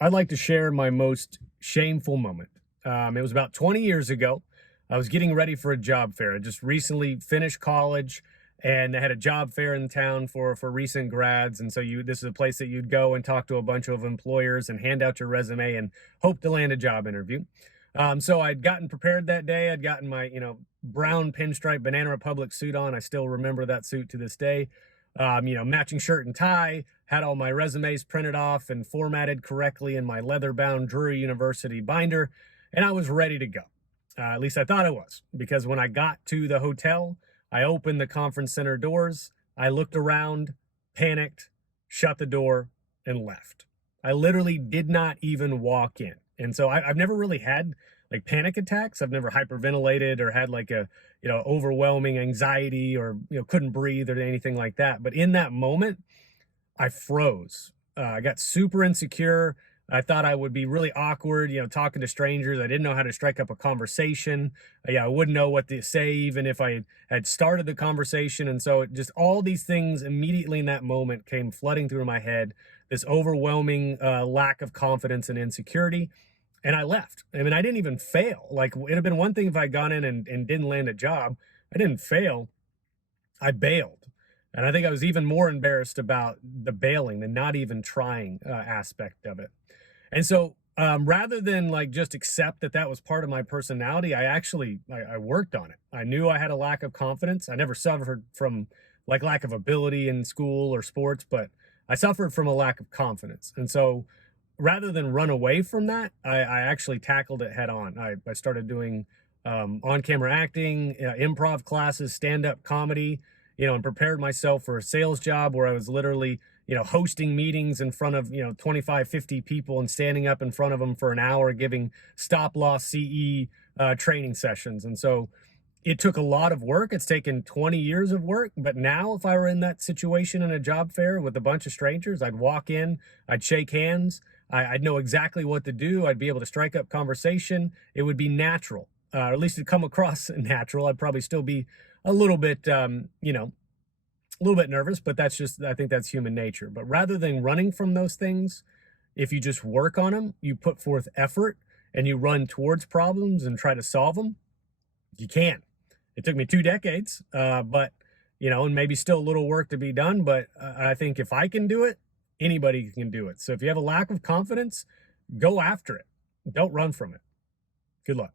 I'd like to share my most shameful moment. It was about 20 years ago. I was getting ready for a job fair. I just recently finished college, and they had a job fair in town for recent grads. And so this is a place that you'd go and talk to a bunch of employers and hand out your resume and hope to land a job interview. So I'd gotten prepared that day. I'd gotten my brown pinstripe Banana Republic suit on. I still remember that suit to this day. Matching shirt and tie, had all my resumes printed off and formatted correctly in my leather-bound Drury University binder, and I was ready to go. At least I thought I was, because when I got to the hotel, I opened the conference center doors, I looked around, panicked, shut the door, and left. I literally did not even walk in. And so I've never really had like panic attacks. I've never hyperventilated or had like a overwhelming anxiety or couldn't breathe or anything like that. But in that moment, I froze. I got super insecure. I thought I would be really awkward, talking to strangers. I didn't know how to strike up a conversation. I wouldn't know what to say even if I had started the conversation. And so just all these things immediately in that moment came flooding through my head, this overwhelming lack of confidence and insecurity. And I left. I mean, I didn't even fail. Like, it'd have been one thing if I'd gone in and didn't land a job. I didn't fail. I bailed. And I think I was even more embarrassed about the bailing, the not even trying aspect of it. And so rather than like just accept that that was part of my personality, I worked on it. I knew I had a lack of confidence. I never suffered from like lack of ability in school or sports, but I suffered from a lack of confidence. And so rather than run away from that, I actually tackled it head on. I started doing on-camera acting, improv classes, stand-up comedy, and prepared myself for a sales job where I was literally, hosting meetings in front of, 25, 50 people and standing up in front of them for an hour, giving stop-loss CE training sessions. And so it took a lot of work. It's taken 20 years of work. But now if I were in that situation in a job fair with a bunch of strangers, I'd walk in, I'd shake hands, I'd know exactly what to do. I'd be able to strike up conversation. It would be natural, or at least it'd come across natural. I'd probably still be a little bit, a little bit nervous, but I think that's human nature. But rather than running from those things, if you just work on them, you put forth effort and you run towards problems and try to solve them, you can. It took me 2 decades, but, and maybe still a little work to be done. But I think if I can do it, anybody can do it. So if you have a lack of confidence, go after it. Don't run from it. Good luck.